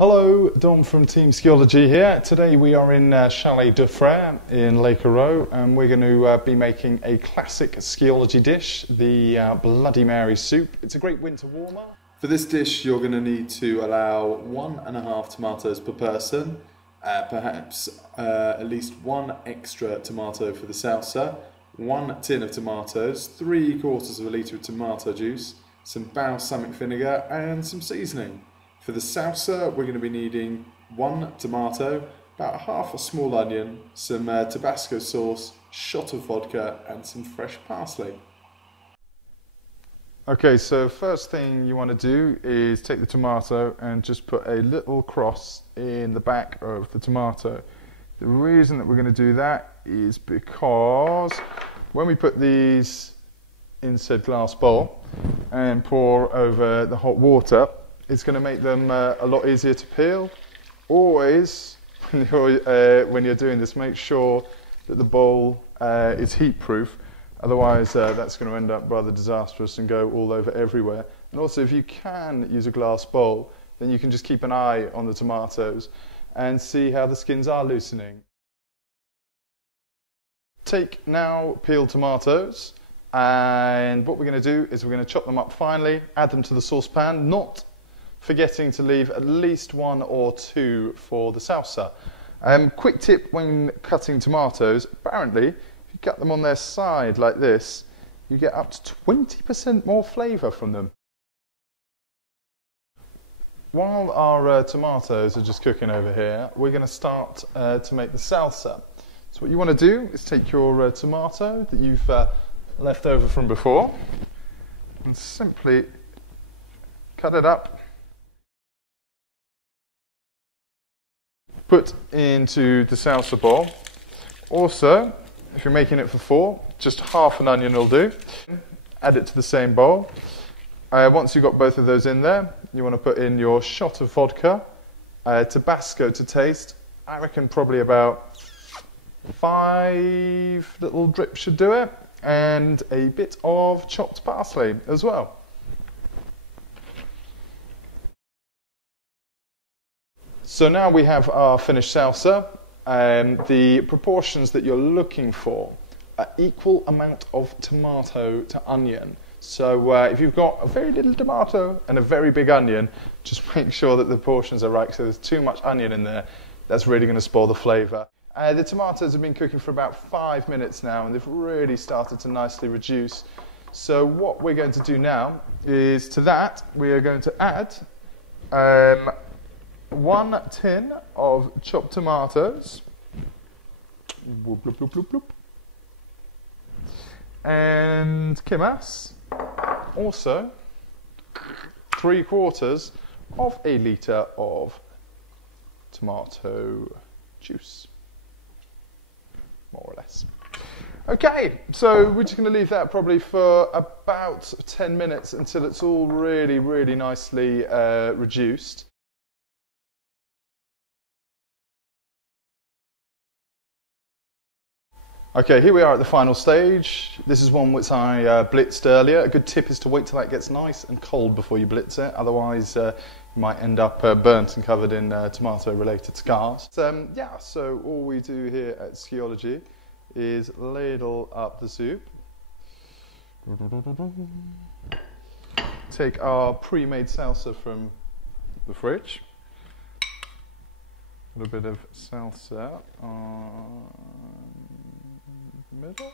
Hello, Dom from Team Skiology here. Today we are in Chalet de Frères in Lake Arrow, and we're going to be making a classic Skiology dish, the Bloody Mary soup. It's a great winter warmer. For this dish you're going to need to allow 1.5 tomatoes per person, perhaps at least one extra tomato for the salsa, 1 tin of tomatoes, 3/4 of a litre of tomato juice, some balsamic vinegar and some seasoning. For the salsa, we're going to be needing 1 tomato, about half a small onion, some Tabasco sauce, shot of vodka and some fresh parsley. Okay, so first thing you want to do is take the tomato and just put a little cross in the back of the tomato. The reason that we're going to do that is because when we put these in said glass bowl and pour over the hot water, it's going to make them a lot easier to peel. Always, when you're doing this, make sure that the bowl is heat proof. Otherwise, that's going to end up rather disastrous and go all over everywhere. And also, if you can use a glass bowl, then you can just keep an eye on the tomatoes and see how the skins are loosening. Take now peeled tomatoes, and what we're going to do is we're going to chop them up finely, add them to the saucepan, not forgetting to leave at least 1 or 2 for the salsa. Quick tip when cutting tomatoes, apparently if you cut them on their side like this, you get up to 20% more flavour from them. While our tomatoes are just cooking over here, we're going to start to make the salsa. So what you want to do is take your tomato that you've left over from before and simply cut it up, put into the salsa bowl. Also, if you're making it for 4, just half an onion will do. Add it to the same bowl. Once you've got both of those in there, you want to put in your shot of vodka, Tabasco to taste. I reckon probably about 5 little drips should do it, and a bit of chopped parsley as well. So now we have our finished salsa, and the proportions that you're looking for are equal amount of tomato to onion. So if you've got a very little tomato and a very big onion, just make sure that the portions are right, because there's too much onion in there. That's really going to spoil the flavour. The tomatoes have been cooking for about 5 minutes now, and they've really started to nicely reduce. So what we're going to do now is, to that, we are going to add 1 tin of chopped tomatoes, bloop, bloop, bloop, bloop, bloop. And kimas, also 3/4 of a litre of tomato juice, more or less. Okay, so we're just going to leave that probably for about 10 minutes until it's all really, really nicely reduced. Okay, here we are at the final stage. This is one which I blitzed earlier. A good tip is to wait till that gets nice and cold before you blitz it, otherwise you might end up burnt and covered in tomato-related scars. Yeah, so all we do here at Skiology is ladle up the soup. Take our pre-made salsa from the fridge. A little bit of salsa on the middle.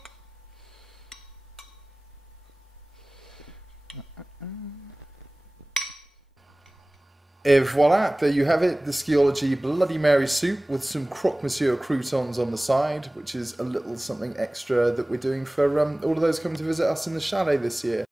Et voila, there you have it, the Skiology Bloody Mary soup with some croque monsieur croutons on the side, which is a little something extra that we're doing for all of those coming to visit us in the chalet this year.